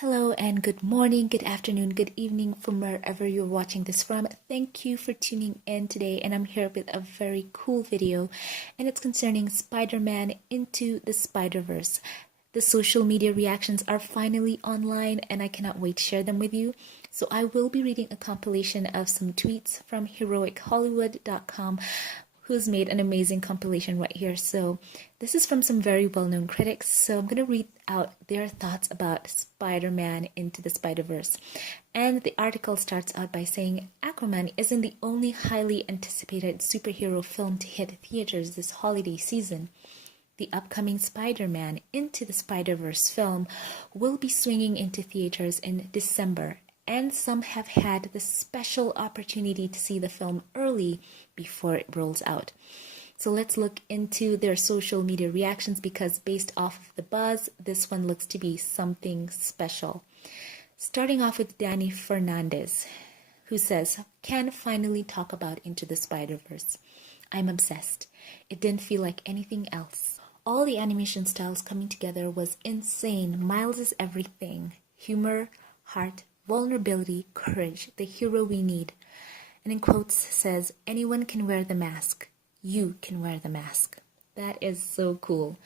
Hello and good morning, good afternoon, good evening from wherever you're watching this from. Thank you for tuning in today, and I'm here with a very cool video, and it's concerning Spider-Man Into the Spider-Verse. The social media reactions are finally online and I cannot wait to share them with you. So I will be reading a compilation of some tweets from heroichollywood.com, who's made an amazing compilation right here. So this is from some very well-known critics. So I'm going to read out their thoughts about Spider-Man Into the Spider-Verse. And the article starts out by saying, Aquaman isn't the only highly anticipated superhero film to hit theaters this holiday season. The upcoming Spider-Man Into the Spider-Verse film will be swinging into theaters in December, and some have had the special opportunity to see the film early before it rolls out. So let's look into their social media reactions, because based off of the buzz, this one looks to be something special. Starting off with Danny Fernandez, who says, "Can finally talk about Into the Spider-Verse. I'm obsessed. It didn't feel like anything else. All the animation styles coming together was insane. Miles is everything. Humor, heart, vulnerability, courage, the hero we need." And in quotes says, "Anyone can wear the mask. You can wear the mask." That is so cool.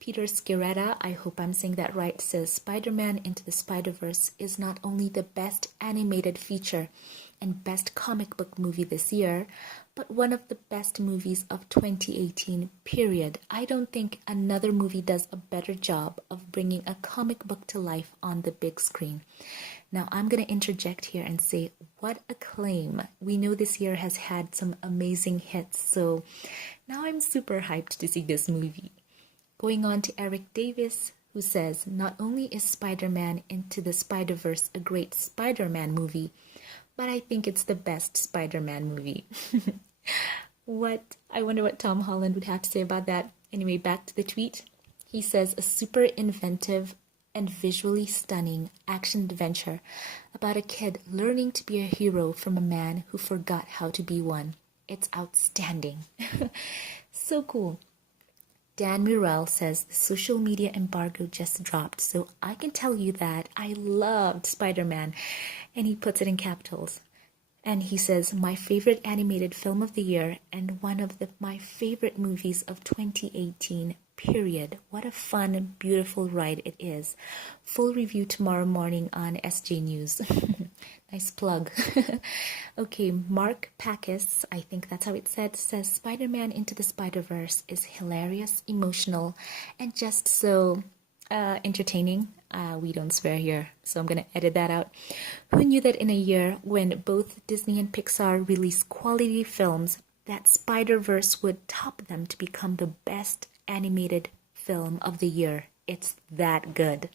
Peter Skiretta, I hope I'm saying that right, says Spider-Man Into the Spider-Verse is not only the best animated feature and best comic book movie this year, but one of the best movies of 2018, period. I don't think another movie does a better job of bringing a comic book to life on the big screen. Now, I'm going to interject here and say, what a claim. We know this year has had some amazing hits, so now I'm super hyped to see this movie. Going on to Eric Davis, who says, "Not only is Spider-Man Into the Spider-Verse a great Spider-Man movie, but I think it's the best Spider-Man movie." I wonder what Tom Holland would have to say about that. Anyway, back to the tweet. He says, "A super inventive and visually stunning action adventure about a kid learning to be a hero from a man who forgot how to be one. It's outstanding." So cool. Dan Murrell says, "The social media embargo just dropped, so I can tell you that I loved Spider-Man," and he puts it in capitals. And he says, "My favorite animated film of the year and one of my favorite movies of 2018, period. What a fun and beautiful ride it is. Full review tomorrow morning on SJ News." Nice plug. Okay, Mark Pakis, I think that's how it said, says Spider-Man Into the Spider-Verse is hilarious, emotional, and just so entertaining. We don't swear here, so I'm going to edit that out. Who knew that in a year when both Disney and Pixar released quality films, that Spider-Verse would top them to become the best animated film of the year? It's that good.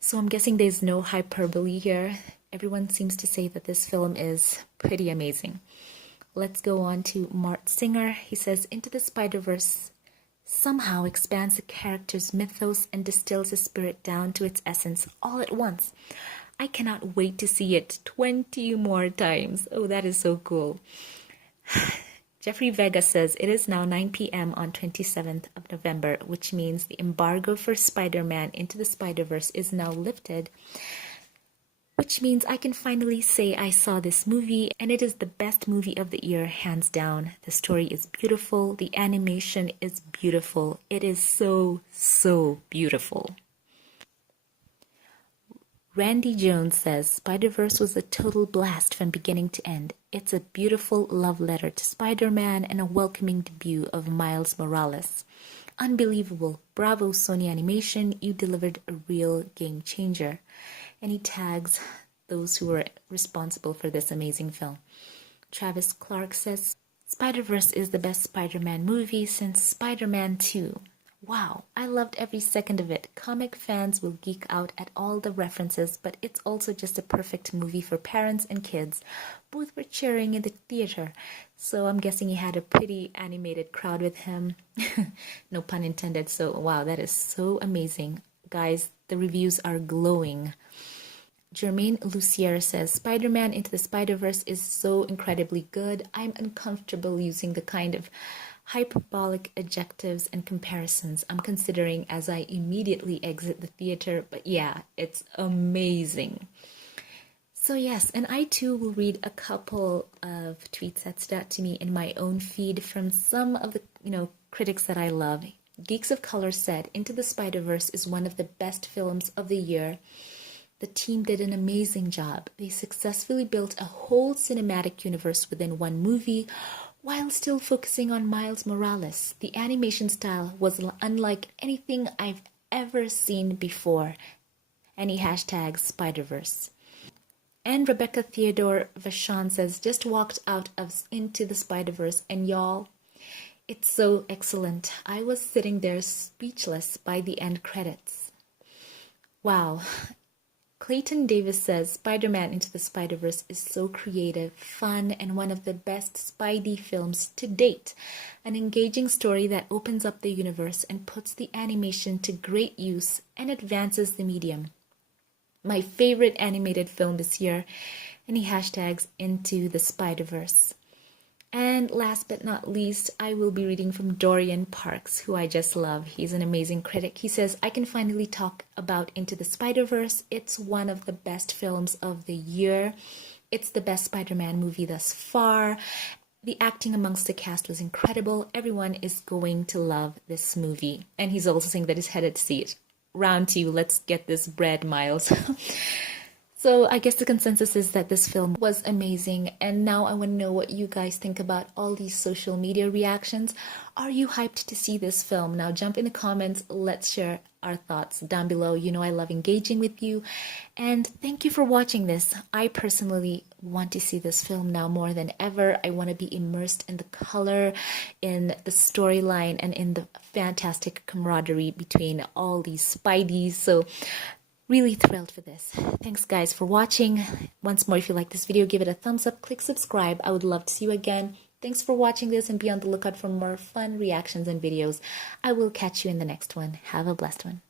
So I'm guessing there's no hyperbole here. Everyone seems to say that this film is pretty amazing. Let's go on to Mart Singer. He says, "Into the Spider-Verse somehow expands the character's mythos and distills the spirit down to its essence all at once. I cannot wait to see it 20 more times." Oh, that is so cool. Jeffrey Vega says, "It is now 9 p.m. on 27th of November, which means the embargo for Spider-Man Into the Spider-Verse is now lifted, which means I can finally say I saw this movie, and it is the best movie of the year, hands down. The story is beautiful. The animation is beautiful. It is so, so beautiful." Randy Jones says, "Spider-Verse was a total blast from beginning to end. It's a beautiful love letter to Spider-Man and a welcoming debut of Miles Morales. Unbelievable. Bravo, Sony Animation. You delivered a real game changer." And he tags those who were responsible for this amazing film. Travis Clark says, "Spider-Verse is the best Spider-Man movie since Spider-Man 2. Wow, I loved every second of it. Comic fans will geek out at all the references, but it's also just a perfect movie for parents and kids. Both were cheering in the theater." So I'm guessing he had a pretty animated crowd with him. No pun intended. So wow, that is so amazing. Guys, the reviews are glowing. Jermaine Lucier says, "Spider-Man Into the Spider-Verse is so incredibly good. I'm uncomfortable using the kind of hyperbolic adjectives and comparisons I'm considering as I immediately exit the theater, but yeah, it's amazing. So yes, and I too will read a couple of tweets that stood out to me in my own feed from some of the, critics that I love. Geeks of Color said, Into the Spider-Verse is one of the best films of the year. The team did an amazing job. They successfully built a whole cinematic universe within one movie while still focusing on Miles Morales. The animation style was unlike anything I've ever seen before. And he hashtags Spider-Verse. And Rebecca Theodore Vachon says, just walked out of Into the Spider-Verse, and y'all, it's so excellent. I was sitting there speechless by the end credits. Wow. Clayton Davis says, Spider-Man Into the Spider-Verse is so creative, fun, and one of the best Spidey films to date. An engaging story that opens up the universe and puts the animation to great use and advances the medium. My favorite animated film this year, and he hashtags Into the Spider-Verse. And last but not least, I will be reading from Dorian Parks, who I just love. He's an amazing critic. He says, I can finally talk about Into the Spider-Verse. It's one of the best films of the year. It's the best Spider-Man movie thus far. The acting amongst the cast was incredible. Everyone is going to love this movie. And he's also saying that he's headed to see it. Round to you, let's get this bread, Miles. So I guess the consensus is that this film was amazing, and now I want to know what you guys think about all these social media reactions. Are you hyped to see this film? Now jump in the comments, let's share our thoughts down below. You know I love engaging with you, and thank you for watching this. I personally want to see this film now more than ever. I want to be immersed in the color, in the storyline, and in the fantastic camaraderie between all these Spideys. So really thrilled for this. Thanks guys for watching. Once more, if you like this video, give it a thumbs up, click subscribe. I would love to see you again. Thanks for watching this, and be on the lookout for more fun reactions and videos. I will catch you in the next one. Have a blessed one.